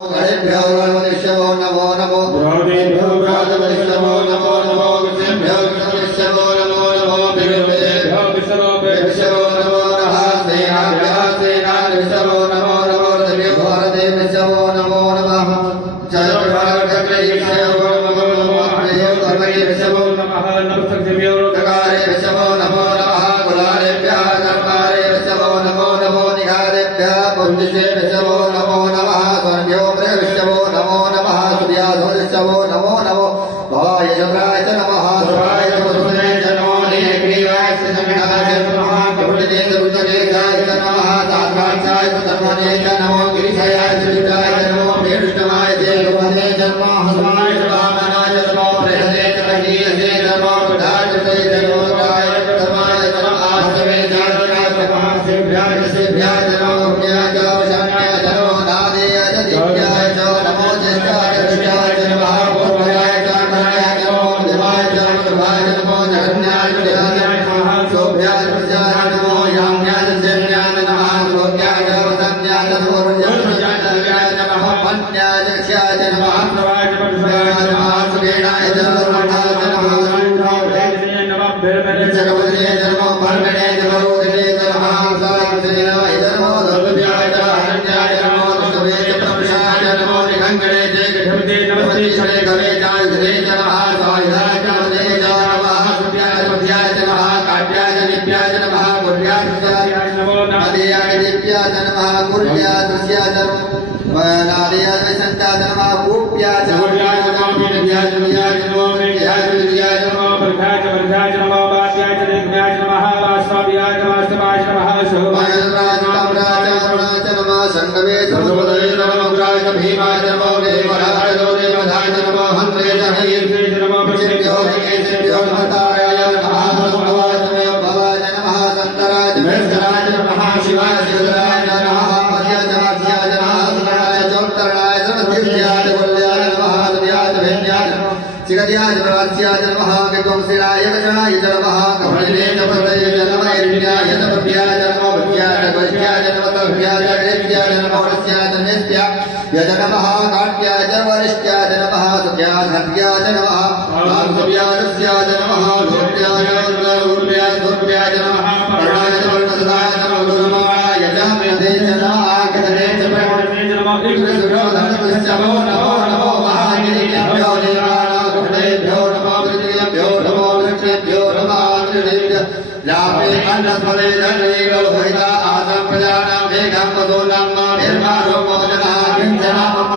गणेभ्यो गणपतिभ्यो नमो नमो ब्रह्मेभ्यो गणपतिभ्यो नमो नमो विष्णुभ्यो गणपतिभ्यो नमो नमो विष्णुभ्यो विष्णुभ्यो नमो नमः सेनाभ्यः सेनाभ्यो नमो नमो देवेभ्यो नमो नमः जयभ्यो नमो नमः देवभ्यो नमः नमस्तभ्यो नकारेभ्यो नमो नमः कुलारेभ्यः कर्मारेभ्यो नमो नमो निघारेभ्यः पुण्यसेभ्यो नमो नमः स्वर्भ्यो प्रेभ्यो नमो नमः सूर्याधोभ्यो नमो नमो भवाय चन्द्राय च नमः सुराय च नमो निग्रीवाय च नमः कपटे दुर्गेशाय च नमः साध्वाचाय च नमो गिरिशाय च जुटाय च नमो मेरुष्टमाय च लोभने च नमः हस्माय च वामनाय च नमो बृहदे च कहीयसे च नमो बुधाय च लोकाय च धर्माय च नमः आसवे च नमः सेभ्याय च नमो पुण्याय च वशान्याय च नमो नादेय च दिव्याय च नमो ज्येष्ठाय च दृष्टाय च नमः पूर्वजाय च अग्रहाय च नमो देवाय च प्रभाय च नमो जगन्याय च विधानाय च नमः शोभ्याय च प्रजाय च नमो याम्याय च सेव्याय च नमः श्लोक्याय च वसन्याय च पूर्वजाय च दिव्याय च नमः पन्याय च क्षयाय च नमः प्रवाय च परशुराय च नमः सुगेणाय च पूर्वजाय च नमः जगवदने च नमो भर्गणे च वरोधने च नमः सायंसेनाय च नमो दुर्गभ्याय च हरण्याय च नमो दुष्टवे च प्रभुषाय च नमो निघङ्गणे च गृहपते नमस्ते क्षणे कवे च युधे च नमः सायुधाय च नमते च नमः सुभ्याय च मध्याय च नमः काट्याय च निप्याय च नमः कुर्याय च नमो नादेयाय दिप्याय च नमः कुर्याय दृश्याय च नमो नादेयाय वसन्ताय च नमः कूप्याय च कुर्याय च नमो विद्याय च विद्याय च नमो विद्याय च विद्याय च नमो वर्धाय च वर्धाय च नमो वास्याय च देव्याय च नमः वास्वाभ्याय च वास्तवाय च नमः शोभाय च नमः संगवे समुद्रये नमो उग्राय च भीमाय च नमो देवराय देवधाय च नमो हन्त्रे च हयेभ्यो च नमो विष्णुभ्यो हिकेभ्यो नमताराय नमः भवाय च नमः शंकराय च महेश्वराय च नमः शिवाय च रुद्राय च नमः मध्याय च मध्याय च नमः सुराय च उत्तराय च नमस्तेभ्याय च कुल्याय च नमः दिव्याय च भेद्याय च शिखर्याय च प्रवास्याय च नमः विध्वंसिराय च शरणाय च नमः कमलने च प्रदये च नमः इन्द्रियाय च भव्याय च नमो भव्याय च वैश्याय च नमः तभ्याय च वेद्याय च नमः वरस्याय च नेस्याय च नमः काट्याय च वरिष्ठ्याय च नमः सुभ्याय धर्याय च नमः वासव्याय च नमः लोभ्याय च नमः वर्णाय च वर्णसदाय च नमो नमाय च मेधे च नमः कदने च प्रवणने च नमः इन्द्रसुरोधनस्य नमो नमो महागिरिभ्यो देवानाभ्यो नमो वृत्तिभ्यो नमो वृक्षेभ्यो नमः लाभे अन्नस्मरे